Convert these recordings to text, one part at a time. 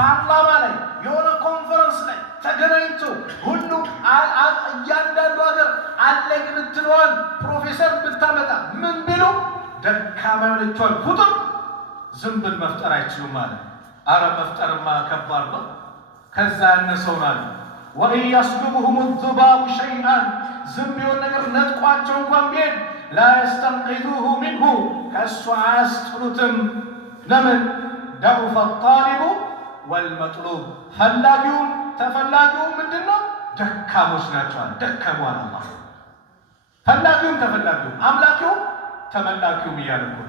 ፓርላማ ላይ የሆነ ኮንፈረንስ ላይ ተገናኝቶ ሁሉ እያንዳንዱ ሀገር አለኝ የምትለዋን ፕሮፌሰር ብታመጣ ምን ቢሉ ደካማ የሆነችዋን ፍጡር ዝንብን መፍጠር አይችሉም ማለት። አረ መፍጠርማ ከባድ ነው። ከዛ ያነሰውናል። ወኢን የስሉብሁም الذباب شيئا ዝንብ የሆነ ነገር ነጥቋቸው እንኳን ቢሄድ ላ የስተንቂዙሁ ሚንሁ ከእሱ አያስጥሉትም። ለምን? ضعف الطالب والمطلوب ፈላጊውም ተፈላጊውም ምንድን ነው? ደካሞች ናቸዋል። ደከሟል አላህ። ፈላጊውም ተፈላጊውም አምላኪውም ተመላኪውም እያለ ነው።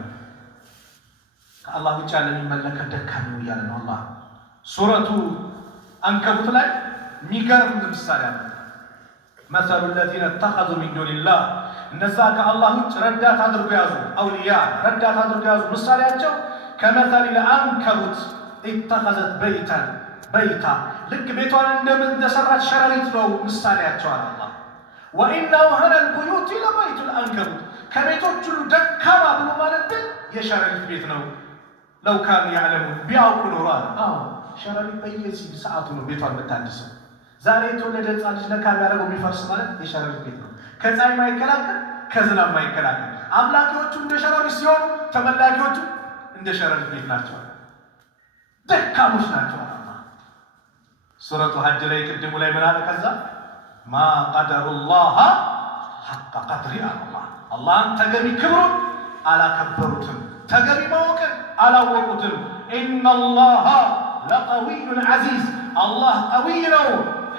ከአላህ ውጭ ያለ የሚመለከት ደካማ ነው እያለ ነው አላህ። ሱረቱ አንከቡት ላይ የሚገርም ምሳሌ አለ። مثل الذين اتخذوا من دون الله እነዛ ከአላህ ውጭ ረዳት አድርገው ያዙ አውሊያ ረዳት አድርገው ያዙ ምሳሌያቸው ከመثل العنكبوت اتخذت بيتا ልክ ቤቷን እንደሰራች ሸረሪት ነው ምሳሌያቸው አለ አላህ። وإن أوهن البيوت لبيت العنكبوت ከቤቶች ሁሉ ደካማ ብሎ ማለት ግን የሸረሪት ቤት ነው። ለው ካኑ ያዕለሙን ቢያውቁ ኖሮ አለ። ሸረሪት በየዚህ ሰዓቱ ነው ቤቷን የምታድሰው። ዛሬ የተወለደ ሕፃን ልጅ ነካ ቢያደርገው የሚፈርስ ማለት የሸረሪት ቤት ነው። ከፀሐይ ማይከላከል ከዝናብ ማይከላከል። አምላኪዎቹ እንደ ሸረሪት ሲሆኑ ተመላኪዎቹ እንደ ሸረሪት ቤት ናቸው። ደካሞች ናቸው። ሱረቱ ሐጅ ላይ ቅድሙ ላይ ምን አለ? ከዛ ማ ቀደሩላህ ሐቀ ቀድሪ አላህ አላህን ተገቢ ክብሩን አላከበሩትም፣ ተገቢ ማወቅን አላወቁትም። ኢነላህ ለቀዊዩን ዐዚዝ አላህ ቀዊይ ነው፣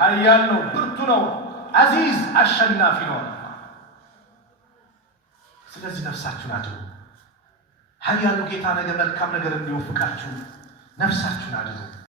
ኃያል ነው፣ ብርቱ ነው፣ ዐዚዝ አሸናፊ ነው። ስለዚህ ነፍሳችሁን አድኑ። ኃያሉ ጌታ ነገ መልካም ነገር እንዲወፍቃችሁ ነፍሳችሁን አድኑ።